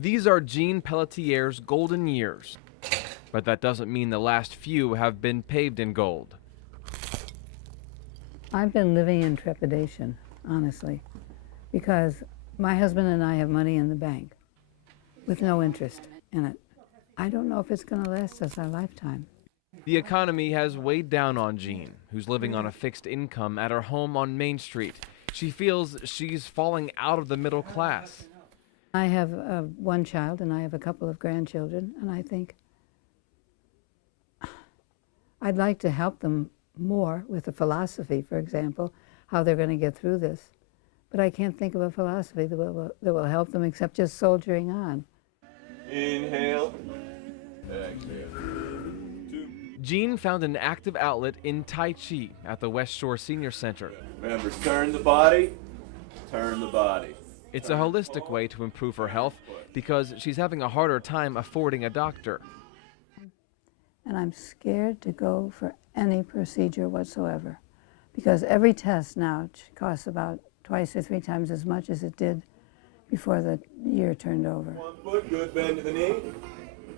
These are Jean Pelletier's golden years, but that doesn't mean the last few have been paved in gold. I've been living in trepidation, honestly, because my husband and I have money in the bank with no interest in it. I don't know if it's going to last us our lifetime. The economy has weighed down on Jean, who's living on a fixed income at her home on Main Street. She feels she's falling out of the middle class. I have one child and I have a couple of grandchildren, and I think I'd like to help them more with a philosophy, for example, how they're going to get through this. But I can't think of a philosophy that will help them except just soldiering on. Inhale. Exhale. Jean found an active outlet in Tai Chi at the West Shore Senior Center. Remember, turn the body, turn the body. It's a holistic way to improve her health because she's having a harder time affording a doctor. And I'm scared to go for any procedure whatsoever, because every test now costs about twice or three times as much as it did before the year turned over. 1 foot, good bend to the knee.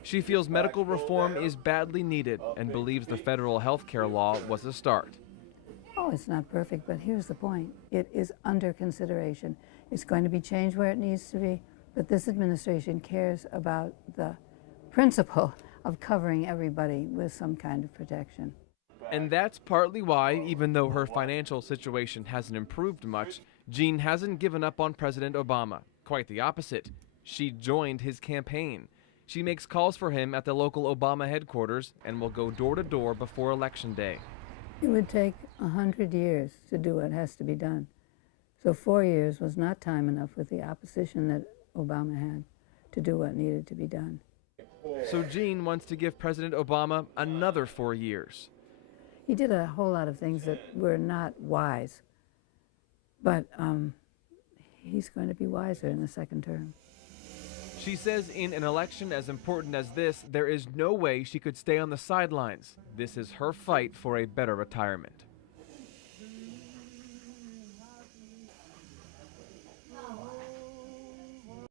She feels medical reform is badly needed and believes the federal health care law was a start. Oh, it's not perfect, but here's the point. It is under consideration. It's going to be changed where it needs to be, but this administration cares about the principle of covering everybody with some kind of protection. And that's partly why, even though her financial situation hasn't improved much, Jean hasn't given up on President Obama. Quite the opposite. She joined his campaign. She makes calls for him at the local Obama headquarters and will go door to door before Election Day. It would take 100 years to do what has to be done. So 4 years was not time enough with the opposition that Obama had to do what needed to be done. So Jean wants to give President Obama another 4 years. He did a whole lot of things that were not wise, but he's going to be wiser in the second term. She says in an election as important as this, there is no way she could stay on the sidelines. This is her fight for a better retirement.